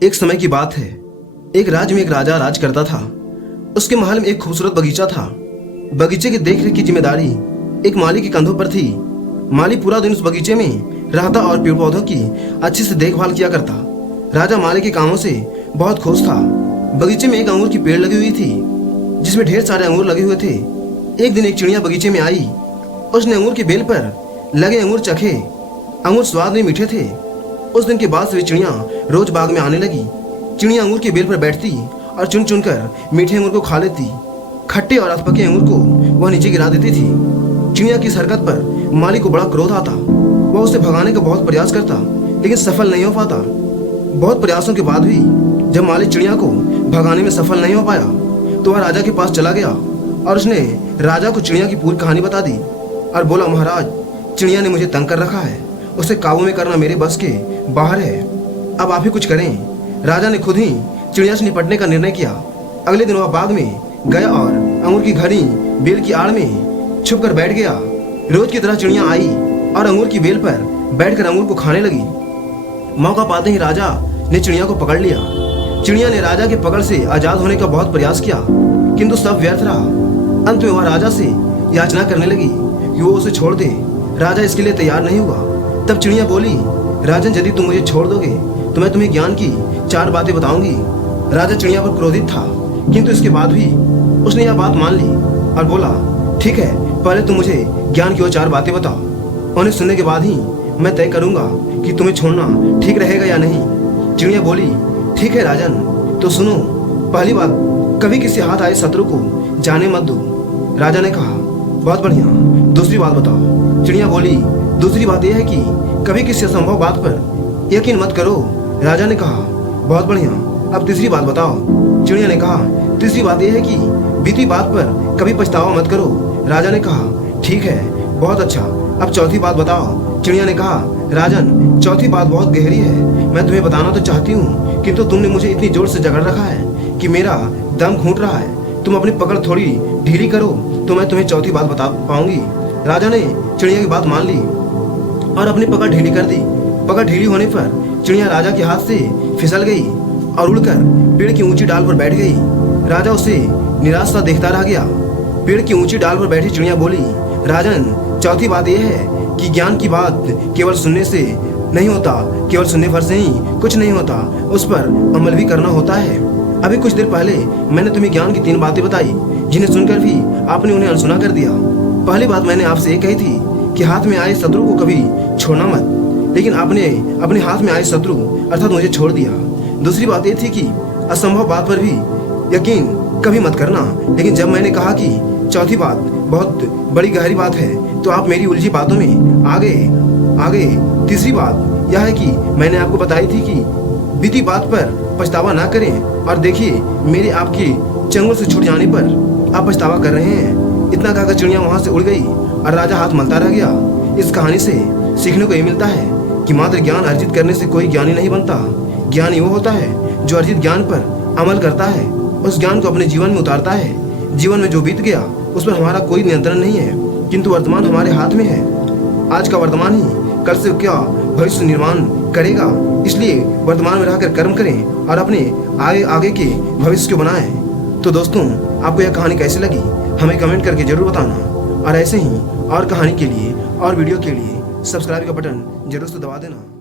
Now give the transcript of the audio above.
एक समय की बात है। एक राज्य में एक राजा राज करता था। उसके महल में एक खूबसूरत बगीचा था। बगीचे की देखरेख की जिम्मेदारी एक माली के कंधों पर थी। माली पूरा दिन उस बगीचे में रहता और पेड़ पौधों की अच्छे से देखभाल किया करता। राजा माली के कामों से बहुत खुश था। बगीचे में एक अंगूर की पेड़ लगी हुई थी जिसमें ढेर सारे अंगूर लगे हुए थे। एक दिन एक चिड़िया बगीचे में आई। उसने अंगूर की बेल पर लगे अंगूर चखे। अंगूर स्वाद में मीठे थे। उस दिन के बाद से चिड़िया रोज बाग में आने लगी। चिड़िया अंगूर की बेल पर बैठती और चुन चुन कर मीठे अंगूर को खा लेती। खट्टे और अधपके अंगूर को वह नीचे गिरा देती थी। चिड़िया की इस हरकत पर माली को बड़ा क्रोध आता। वह उसे भगाने का बहुत प्रयास करता लेकिन सफल नहीं हो पाता। बहुत प्रयासों के बाद भी जब माली चिड़िया को भगाने में सफल नहीं हो पाया तो वह राजा के पास चला गया और उसने राजा को चिड़िया की पूरी कहानी बता दी और बोला, महाराज, चिड़िया ने मुझे तंग कर रखा है। उसे काबू में करना मेरे बस के बाहर है। अब आप ही कुछ करें। राजा ने खुद ही चिड़िया से निपटने का निर्णय किया। अगले दिन वह बाग में गया और अंगूर की घड़ी बेल की आड़ में छुप कर बैठ गया। रोज की तरह चिड़िया आई और अंगूर की बेल पर बैठकर अंगूर को खाने लगी। मौका पाते ही राजा ने चिड़िया को पकड़ लिया। चिड़िया ने राजा के पकड़ से आजाद होने का बहुत प्रयास किया किंतु सब व्यर्थ रहा। अंत में वह राजा से याचना करने लगी कि वो उसे छोड़ दे। राजा इसके लिए तैयार नहीं हुआ। तब चिड़िया बोली, राजन, यदि तुम मुझे छोड़ दोगे तो मैं तुम्हें ज्ञान की 4 बातें बताऊंगी। राजा चिड़िया पर क्रोधित था किंतु इसके बाद भी उसने यह बात मान ली और बोला, ठीक है, पहले तुम मुझे ज्ञान की वो 4 बातें बताओ। उन्हें सुनने के बाद ही मैं तय करूंगा कि तुम्हें छोड़ना ठीक रहेगा या नहीं। चिड़िया बोली, ठीक है राजन, तो सुनो। पहली बात, कभी किसी हाथ आए शत्रु को जाने मत दो। राजा ने कहा, बहुत बढ़िया। दूसरी बात बताओ। चिड़िया बोली, दूसरी बात यह है कि कभी किसी असंभव बात पर यकीन मत करो। राजा ने कहा, बहुत बढ़िया। अब तीसरी बात बताओ। चिड़िया ने कहा, तीसरी बात यह है कि बीती बात पर कभी पछतावा मत करो। राजा ने कहा, ठीक है, बहुत अच्छा। अब चौथी बात बताओ। चिड़िया ने कहा, राजन, चौथी बात बहुत गहरी है। मैं तुम्हें बताना तो चाहती हूँ किंतु तुमने मुझे इतनी जोर से जकड़ रखा है कि मेरा दम घूट रहा है। तुम अपनी पकड़ थोड़ी ढीली करो तो मैं तुम्हें चौथी बात बता पाऊंगी। राजा ने चिड़िया की बात मान ली और अपनी पकड़ ढीली कर दी। पकड़ ढीली होने पर चिड़िया राजा के हाथ से फिसल गई और उड़कर पेड़ की ऊंची डाल पर बैठ गई। राजा उसे निराश सा देखता रह गया। पेड़ की ऊंची डाल पर बैठी चिड़िया बोली, राजन, चौथी बात यह है कि ज्ञान की बात केवल सुनने से नहीं होता। केवल सुनने भर से ही कुछ नहीं होता, उस पर अमल भी करना होता है। अभी कुछ देर पहले मैंने तुम्हें ज्ञान की 3 बातें बताई जिन्हें सुनकर भी आपने उन्हें अनसुना कर दिया। पहली बात मैंने आपसे ये कही थी कि हाथ में आए शत्रु को कभी छोड़ना मत, लेकिन आपने अपने हाथ में आए शत्रु अर्थात मुझे छोड़ दिया। दूसरी बात ये थी कि असंभव बात पर भी यकीन कभी मत करना, लेकिन जब मैंने कहा कि चौथी बात बहुत बड़ी गहरी बात है तो आप मेरी उलझी बातों में आगे। तीसरी बात यह है कि मैंने आपको बताई थी कि बीती बात पर पछतावा ना करें और देखिए मेरे आपके चंगुल से छूट जाने पर आप पछतावा कर रहे हैं। इतना कहकर चिड़िया वहां से उड़ गई और राजा हाथ मलता रह गया। इस कहानी से सीखने को ये मिलता है कि मात्र ज्ञान अर्जित करने से कोई ज्ञानी नहीं बनता। ज्ञानी वो होता है जो अर्जित ज्ञान पर अमल करता है, उस ज्ञान को अपने जीवन में उतारता है। जीवन में जो बीत गया उस पर हमारा कोई नियंत्रण नहीं है किंतु वर्तमान हमारे हाथ में है। आज का वर्तमान ही कल से क्या भविष्य निर्माण करेगा। इसलिए वर्तमान में रहकर कर्म करें और अपने आगे के भविष्य को बनाएं। तो दोस्तों, आपको यह कहानी कैसी लगी हमें कमेंट करके जरूर बताना और ऐसे ही और कहानी के लिए और वीडियो के लिए सब्सक्राइब का बटन जरूर से दबा देना।